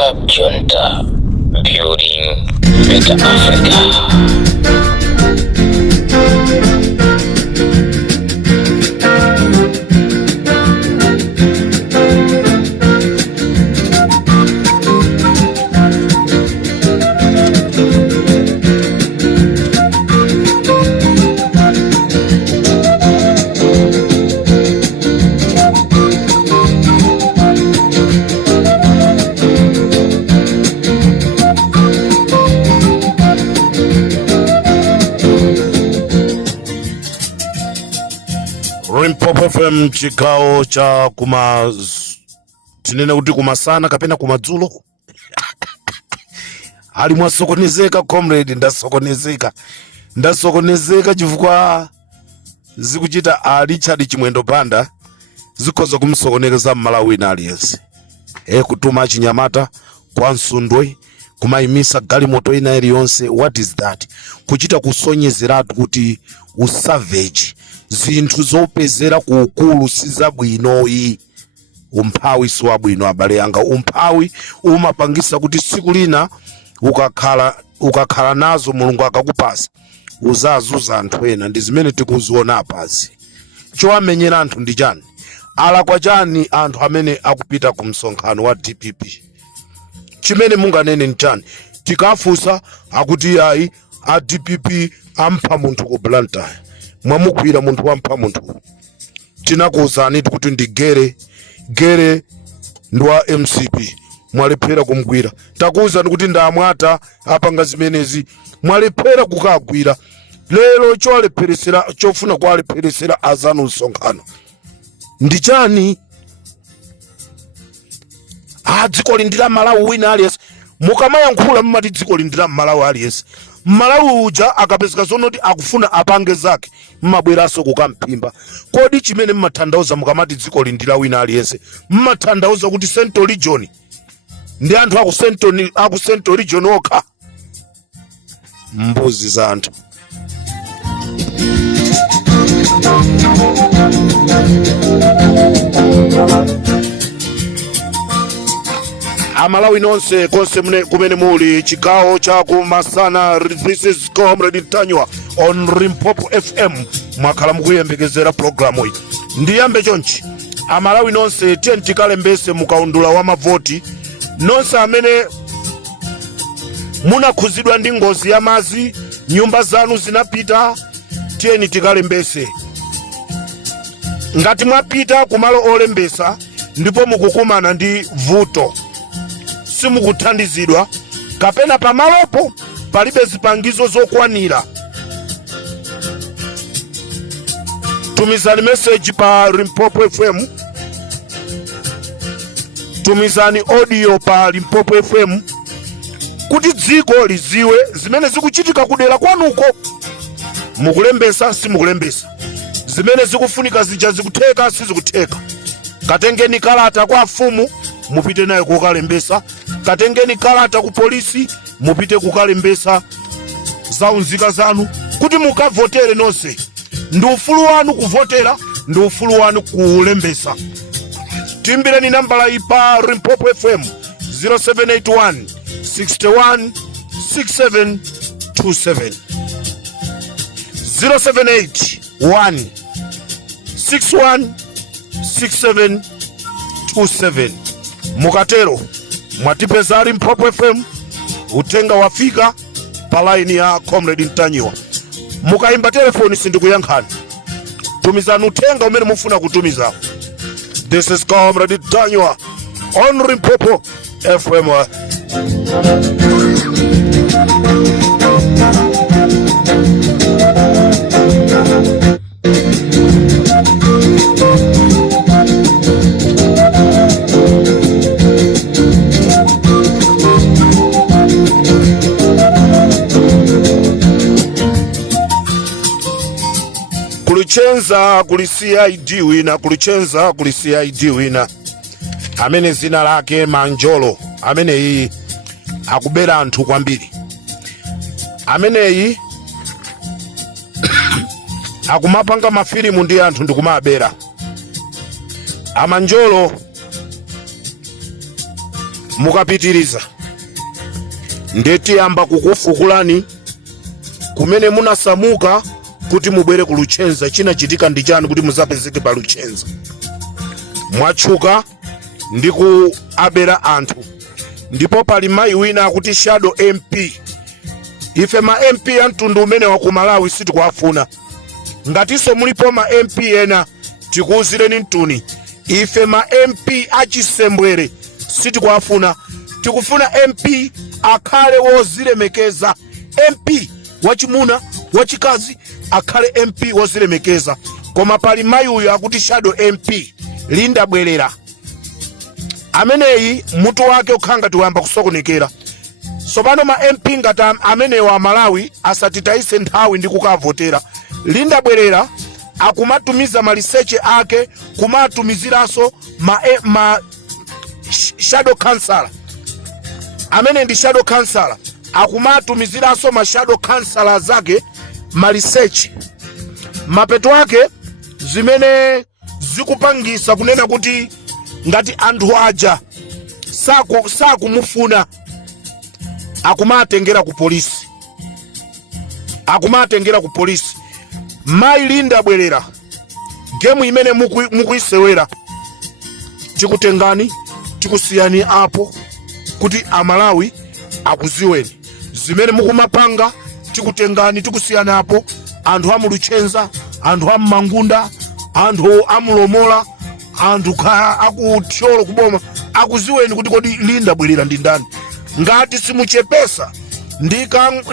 Club Junta, building better Africa. Limpopo FM Chigawo cha tinene kuti kumasana kapena kumadzulo. Ali mwasokonezeka Comrade, ndasokonezeka chifukwa zikuchita Richard Chimwendo Panda zikhoza kumsokonekeza Malawian aliyense. Kutuma chinyamata kwa Nsundwe kumayimisa galimoto ina iliyonse. What is that? Kuchita kusonyezeratu kuti usavage zinthu zopezera ku ukulu sizabwinoyi. Umphawi siwabwino abale yanga. Umphawi umapangisa kuti siku lina ukakhala nazo Mulungu akakupasa uzazuza anthu ena. Ndi zimene tikuziona apazi. Chowamenyera anthu ndi chani? Ala kwa chani anthu amene akupita ku msonkhano wa DPP? Chimene munganene ni chani? Tikafusa akuti ayi a DPP ampha munthu ku Blantyre. Mwamukwira munthu wampha munthu. Tinakuwuzani kuti ndi gere ndwa MCP mwalephera kumgwira. Takuwuzani kuti ndamwata apanga zimenezi mwalephera kukagwira. Lero chofuna kwalepheresera azanu msonkhano ndi chani? Dziko lindira Malawi wina aliyense. Mukamayankhula mmati dziko lindira Malawi aliyense. Malawi uja akapezeka zonoti akufuna apange zake mmabweraso kukampimba. Kodi chimene mmatanthauza mukamati dziko lindira wina aliyense? Mmatanthauza kuti Central Region ndi anthu aku Central Region okha? Mbuzi za anthu. Malawi nonse konse kumene muli Chigawo cha kumasana. This is Comrade Mtanyiwa on Limpopo FM. Mwakhala mukuyembekezera programu iyi. Ndiyambe chonchi. Malawi nonse tiye tikalembese mukaundula wa mavoti. Nonse amene munakhuzidwa ndi ngozi ya mazi, nyumba zanu zinapita, tiye tikalembese. Ngati mwapita kumalo olembesa ndipo mukukumana ndi vuto, simukuthandizidwa kapena pamalopo palibe zipangizo zokwanira, tumizani message pa Limpopo FM, tumizani audio pa Limpopo FM kuti dziko liziwe zimene zikuchitika kudera kwanuko. Mukulembesa simukulembesa, zimene zikufunika zija zikutheka sizikutheka. Katengeni kalata kwa mfumu mupite naye kukalembesa. Katengeni kalata ku polisi mupite kukalembesa zaunzika zanu kuti mukavotere nonse. Ndi ufulu wanu kuvotera, ndi ufulu wanu kulembesa. Timbireni nambala ipa Limpopo FM 0781 61 67 27 0781 61 67 27. Mukatero mwatipeza Limpopo FM, utenga wafika pa line ya Comrade Mtanyiwa. Mukaimba telefoni sindikuyankhani, tumizani utenga umene mufuna kutumiza. This is Comrade Mtanyiwa on Limpopo FM. Kulichenza kulisia ID wina, kulichenza kulisia ID wina. Amene zina lake Manjolo, amene hii akubera anthu kwambiri. Amene hii akumapanga mafilimu ndi anthu ndikumabera. Amanjolo mukapitiriza ndetiyamba kukufukulani kumene munasamuka kuti mubwere ku Luchenza. Chinachitika ndi chani kuti muzapezeke pa Luchenza? Mwatchuka ndi kuabera anthu, ndipo pali mayi wina akuti shadow MP. Ife ma MP amtundu umene wa ku Malawi sitikuwafuna. Ngatiso mulipo ma MP ena tikuwuzireni mtuni. Ife ma MP achisembwere sitikuwafuna. Tikufuna MP akhale wozilemekeza. MP wachimuna wachikazi akhale MP wozilemekeza. Koma pali mayi uyu akuti shadow MP Linda Bwerera, ameneyi mutu wake ukhanga tiwamba kusokonekera. Sopano ma MP ngati amenewa Malawi asatitayise nthawi ndi kukavotera. Linda Bwerera akumatumiza maliseche ake, kumatumiziranso ma shadow councilor. Amene ndi shadow councilor akumatumiziranso ma shadow councilor zake maliseche. Mapeto ake zimene zikupangisa kunena kuti ngati anthu aja sakumufuna akumatengera ku polisi. Akumatengera ku polisi. Mayi Linda Bwerera, gemu imene mukuyisewera tikutengani tikusiyani apo kuti Amalawi akuziweni. Zimene mukumapanga tikutengani tikusiyani apo. Anthu amu Luchenza, anthu amu Mangunda, anthu amulomola, anthu akuthyolo kuboma akuziweni kuti kodi Linda Bwerera ndi ndani. Ngati simuchepesa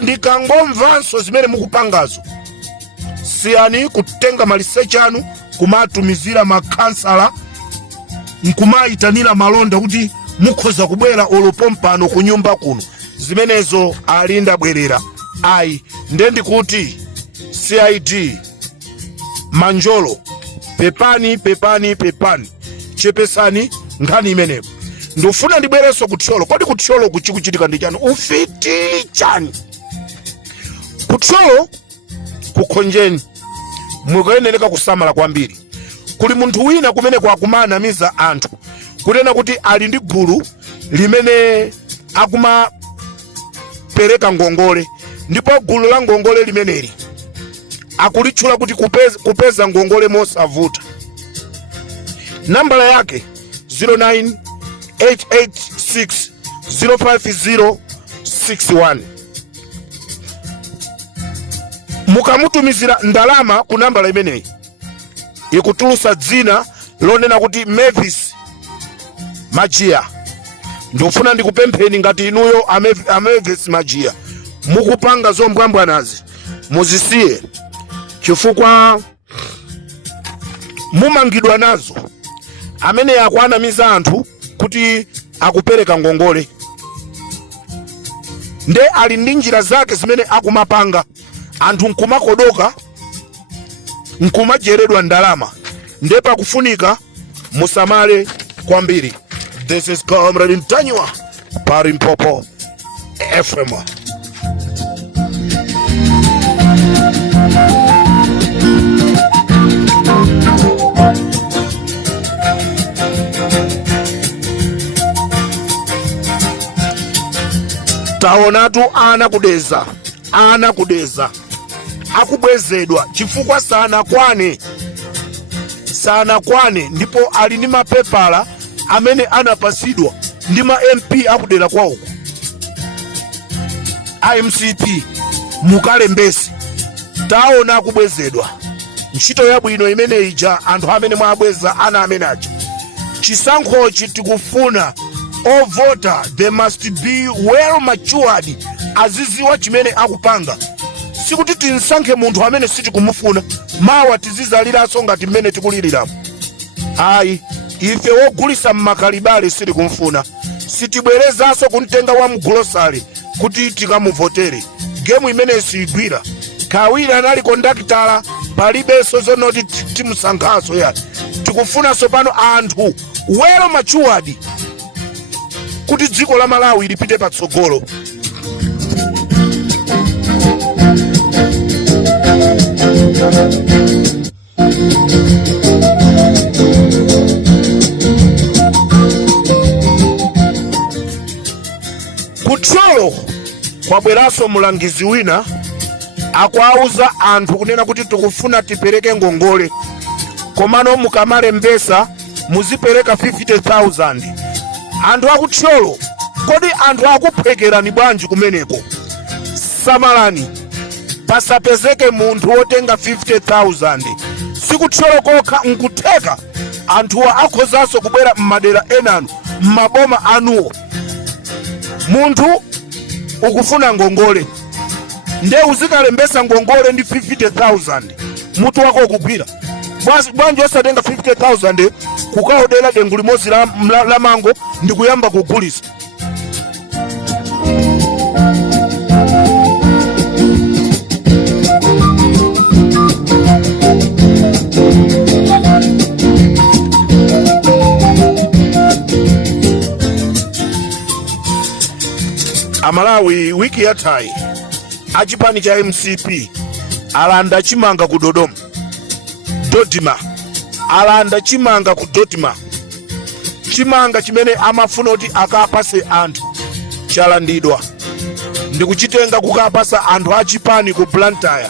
ndikangomvanso zimene mukupangazo, siyani kutenga maliseche anu kumatumizira makansala, nkumayitanira malonda kuti mukhoza kubwera olopompano ku nyumba kuno. Zimenezo Linda Bwerera ayi. Ndendi kuti CID Manjolo, pepani chepesani nkhani imeneyo. Ndufuna ndibwereso kuthyolo. Kodi kuthyolo kuchikuchitika ndi chani? Ufiti chani? Kuthyolo kukhonjeni mukayeneleka kusamala kwambiri. Kuli munthu wina kumene kwakumanamiza anthu kunena kuti ali ndi gulu limene akumapereka ngongole, ndipo gulu la ngongole limeneli akulitchula kuti kupeza ngongole mosavuta. Nambala yake 09886050061. Mukamutumizira ndalama ku nambala imeneyi ikutulusa dzina lonena kuti Mavis Majia. Ndofuna ndikupempheni ngati inuyo Mavis Majia mukupanga zombwambwanazi muzisiye, chifukwa mumangidwa nazo. Amene akuanamiza anthu kuti akupereka ngongole nde ali ndi njira zake zimene akumapanga. Anthu nkumakodoka, nkumajeredwa ndalama. Nde pakufunika musamale kwambiri. This is Comrade Mtanyiwa pa Limpopo FM. Taonatu ana kudeza akubwezedwa chifukwa sana kwane, ndipo ali ndi mapepala amene anapasidwa ndi ma MP akudera kwa uku. IMCP mukalembesi taona akubwezedwa. Ntchito yabwino imene ija anthu amene mwabweza ana amene aja. Chisankhochi tikufuna ovota, they must be well matured, aziziwa chimene akupanga. Sikuti tinsankhe munthu amene sitikumufuna mawa tizizaliraso ngati mmene tikuliriramu. Ayi, ife wogulisa mmakalibale sitikumfuna. Sitibwerezaso kuntenga wa mgulosale kuti tikamuvotere. Gemu imene sigwira. Kawiri anali kondaktala palibeso zonoti timusankhaso ya. Tikufuna sopano anthu well matured kuti dziko la Malawi lipite patsogolo. Kutsolo kwabweraso mulangizi wina akwauza anthu kunena kuti tikufuna tipereke ngongole, komano mukamalembesa muzipereka 50,000. Anthu akutsolo, kodi anthu akuphekerani bwanji kumeneko? Samalani pasapezeke munthu wotenga 50,000. Sikutsolo kokha nkutheka anthuwa akhozanso kubwera m'madera enanu, m'maboma anuwo. Munthu ukufuna ngongole, nde uzikalembesa ngongole ndi 50,000, mutu wako ukugwira. Bwanji osatenga 50,000 kukaodera dengu limodzi la mango ndi kuyamba kugulisa. Amalawi wiki yathayi achipani cha MCP alanda chimanga ku Dodoma, alanda chimanga ku Dodoma. Chimanga chimene amafuna kuti akapase anthu chalandidwa, ndikuchitenga kukapasa anthu achipani ku Blantyre,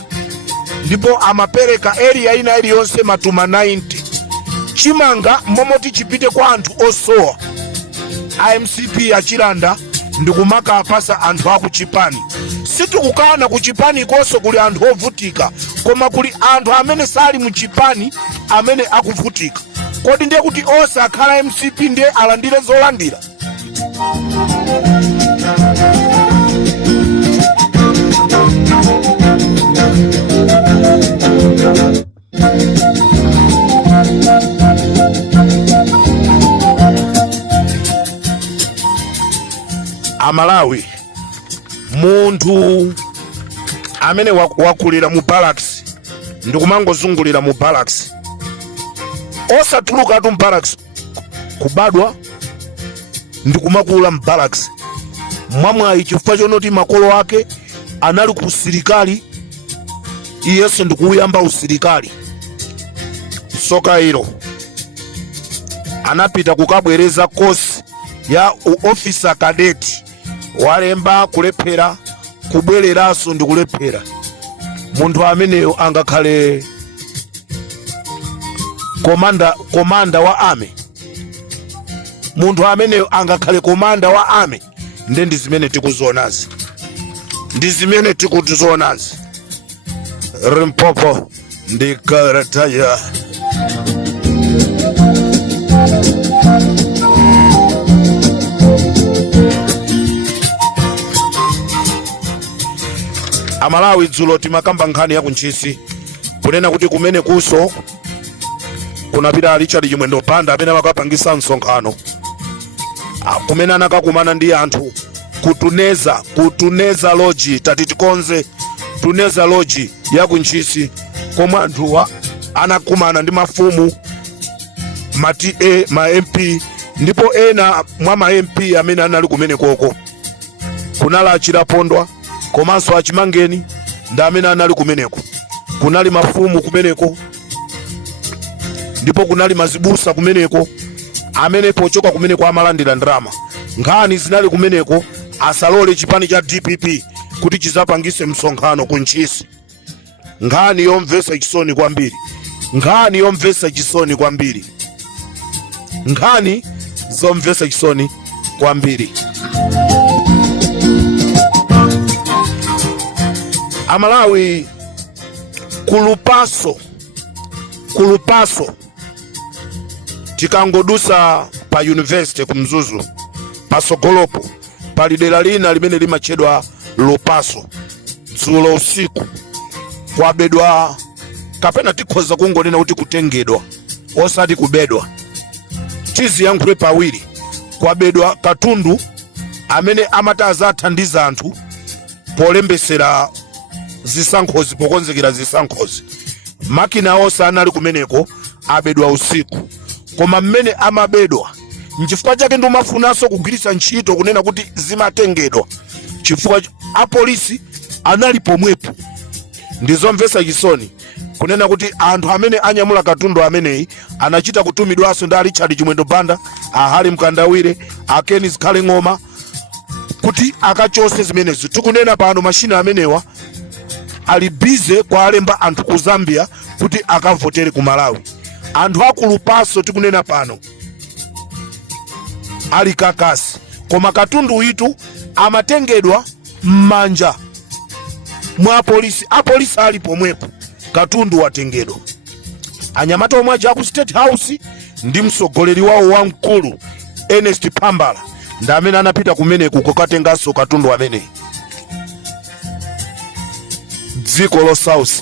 ndipo amapereka area ina iliyonse matuma 90. Chimanga momoti chipite kwa anthu osowa, MCP achilanda ndikumaka apasa anthu akuchipani. Sitikukana kuchipani koso kuli anthu ovutika, koma kuli anthu amene sali muchipani amene akuvutika. Kodi ndiye kuti onse akhala MCP ndiye alandire zolandira? Amalawi, munthu amene wakulira mu barracks ndikumangozungulira mu barracks, osatuluka tu mu barracks, kubadwa ndikumakula mu barracks mwamwayi chifukwa chonoti makolo ake anali ku usilikali, iyenso ndikuyamba usilikali. Soka ilo anapita kukabwereza kosi ya officer cadet, walemba kulephera, kubwereraso ndikulephera. Munthu ameneyo angakhale komanda wa army, munthu ameneyo angakhale komanda wa army. Ndi zimene tikuzionazi, ndi zimene tikuzionazi. Limpopo ndi karataya. Amalawi dzulo timakamba nkhani ya kunchisi kunena kuti kumene kuso kunapita Richard Chimwendo Panda amene amakapangisa msonkhano, kumene anakakumana ndi anthu kutuneza loji, tati tikonze tuneza loji ya kunchisi, komwe anthuwa anakumana ndi mafumu ma MP, ndipo ena mwa ma MP amene anali kumene koko kunali achirapondwa komanso achimangeni ndi amene anali kumeneko. Kunali mafumu kumeneko, ndipo kunali mazibusa kumeneko amene pochoka kumeneko amalandira ndrama. Nkhani zinali kumeneko asalole chipani cha DPP kuti chizapangise msonkhano kunchisi. Nkhani yomvesa chisoni kwambiri, nkhani yomvesa chisoni kwambiri, nkhani zomvesa chisoni kwambiri. Amalawi kulupaso tikangodusa pa university kumzuzu pasogolopo pali dera lina limene limachedwa Lupaso. Dzulo usiku kwabedwa, kapena tikhoza kungonena kuti kutengedwa osati kubedwa, tiziyankhule pawiri, kwabedwa katundu amene amataza athandiza anthu polembesera zisankhozi, pokonzekera zisankhozi. Makina onse anali kumeneko abedwa usiku, koma mmene amabedwa nchifukwa chake ndimafunanso kugwiritsa ntchito kunena kuti zimatengedwa chifukwa apolisi anali pomwepo. Ndizomvesa chisoni kunena kuti anthu amene anyamula katundu ameneyi anachita kutumidwaso ndi Richard Chimwendo Panda, ahali mkandawire, akeni zikhale ng'oma, kuti akachose zimenezo. Tikunena pano mashina amenewa ali bize kwa alemba anthu ku Zambia kuti akavotere ku Malawi. Anthu akulupaso tikunena pano ali kakasi, koma katundu itu amatengedwa mmanja mwa polisi. Apolisi ali pomwepo, katundu watengedwa. Anyamata omwe aja ku State House ndi msogoleri wawo wamkulu Ernest Pambala ndi amene anapita kumeneku kukatenganso katundu amene. Dziko lo South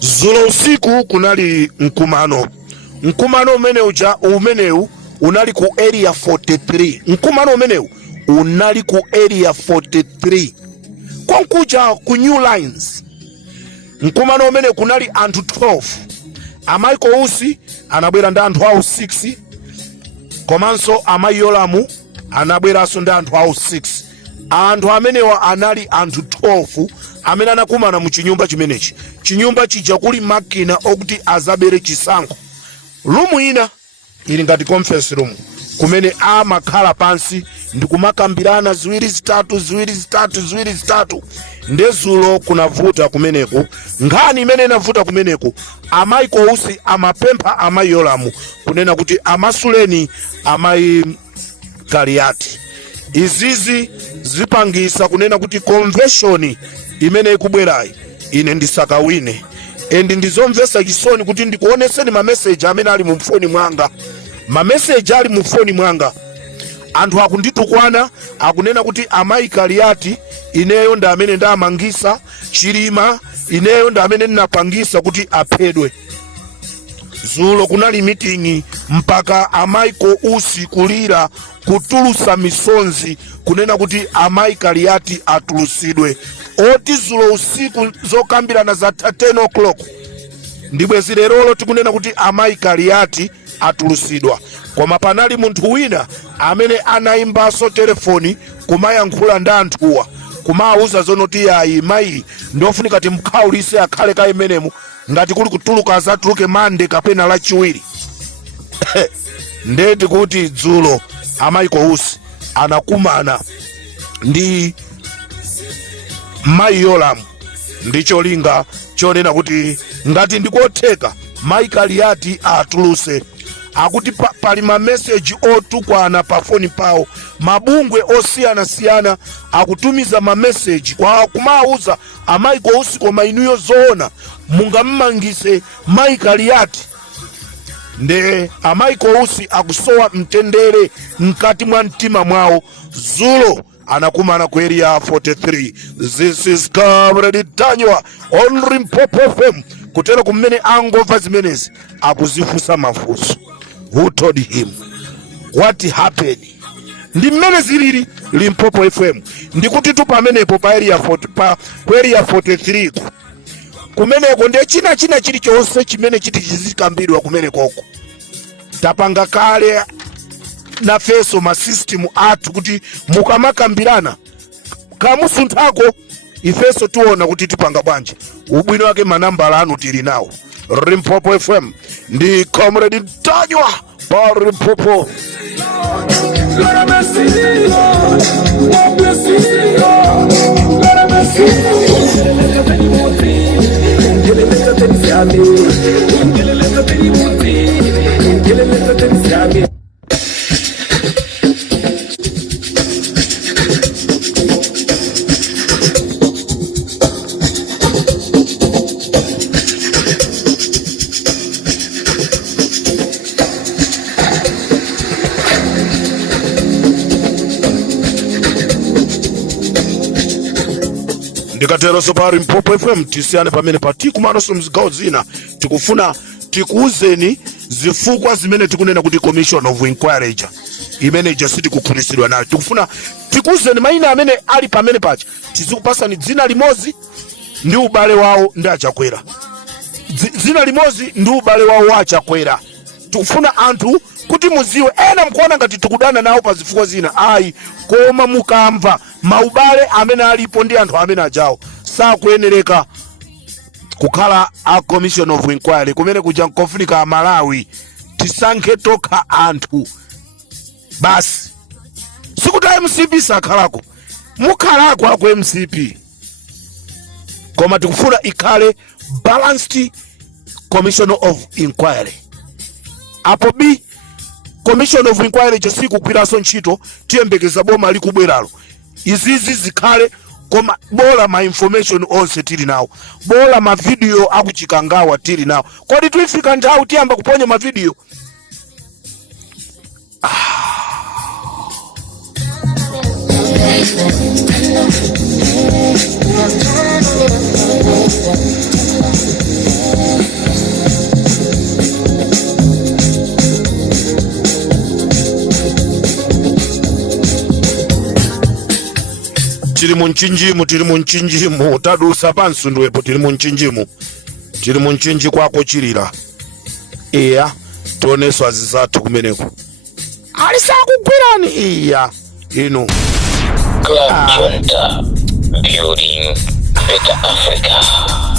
Zulo usiku kunali mkumano umenewu unali ku area 43. Mkumano umenewu unali ku area 43 konkuja ku New Lines. Mkumano umenewu kunali anthu 12. Amaiko Usi anabwera ndi anthu awo 6, komanso amayolamu anabweranso ndi anthu awo 6. Anthu amenewa anali anthu 12 amene anakumana mu chinyumba chimenechi. Chinyumba chija kuli makina okuti azabere chisankho. Lumu ina ili ngati conference room kumene amakhala pansi ndi kumakambirana ziwiri zitatu. Ndezulo kunavuta kumeneko. Nkhani imene inavuta kumeneko, Amaiko Usi amapempha amayolamu kunena kuti amasuleni amayi Kaliati. Izizi zipangisa kunena kuti convention imene ikubwerayi ine ndisakawine. Endi ndizomvesa chisoni kuti ndikuoneseni ma message amene ali mu phone mwanga. Ma message ali mu phone mwanga. Anthu akunditukwana akunena kuti amayi Kaliati ineyo ndi amene ndamangisa Chilima, ineyo ndi amene ndinapangisa kuti aphedwe. Zulo kunali meeting mpaka Amaiko Usi kulira kutulusa misonzi kunena kuti amayi Kaliati atulusidwe. Oti zulo usiku zokambirana za 10 o'clock ndibwezi lerolo tikunena kuti amayi Kaliati atulusidwa. Koma panali munthu wina amene anaimbaso telefoni kumayankhula ndi anthuwa kumawuza zonoti yayi mayi ndofunika timkhaulise akhale ka imenemu ngati kuli kutuluka azatuluke Mande kapena lachiwiri. Ndeti kuti dzulo Amaiko Usi anakumana ndi mayi yolamu ndicho linga chonena kuti ngati ndikotheka mayi Kaliati atuluse. Akuti pali ma message otukwana pa phone pawo. Mabungwe osiyana akutumiza ma message kwa kumauza Amaiko Usi koma inuyo Zaona mungamangise mayi Kaliati. Nde Amaiko Usi akusowa mtendere mkati mwa mtima mwawo. Zulo anakumana ku area 43. This is Comrade Mtanyiwa on Limpopo FM. Kutera kumene angova zimenezi akuzifusa mafuso. Who told him? What happened? Ndi mmene zilili Limpopo FM. Ndikuti tu pamenepo pa area 43 kumeneko nde china chili chonse chimene chiti chizikambidwa kumene koko. Tapanga kale na feso ma system atu kuti mukamakambirana kamusunthako ifeso tuona kuti tipanga bwanji. Ubwino wake manambala anu tili nawo. Limpopo FM ndi Comrade Mtanyiwa pa Limpopo. Ndikatero so pa Limpopo FM tisiyane pamene pati kumanoso mzigawo zina tikufuna tikuuzeni zifukwa zimene tikunena kuti Commission of Inquiry imene jasiti kukhunisidwa nayo. Tikufuna tikuuzeni maina amene ali pamene pacha tizikupasani dzina limodzi ndi ubale wawo ndi achakwera. zina limozi ndi ubale wawo wachakwera. Tufuna anthu kuti muziwe ena mkuona ngati tikudana nawo pa zifukwa zina ayi, koma mukamva maubale amene alipo ndi anthu amene ajawo sakuyenereka kukhala a commission of inquiry kumene kuja nkofika Malawi tisankhe tokha anthu basi. Sikuti MCP sakhalako, mukhalako ako MCP, koma tikufuna ikhale balanced commission of inquiry. Apo B commission of inquiry chosiku kwiraso ntchito tiyembekeza boma likubweralo izizi zikhale, koma bola ma information onse tili nawo, bola ma video akuchikangawa tili nawo. Kodi tuifika nthawi tiyamba kuponya ma video? Tili munchinjimu tadusa pansu ndiwepo, tili munchinji kwako chilira. Iya tioneso azizathu kumeneko alisakugwirani iya ino. Club Junta, building better Africa.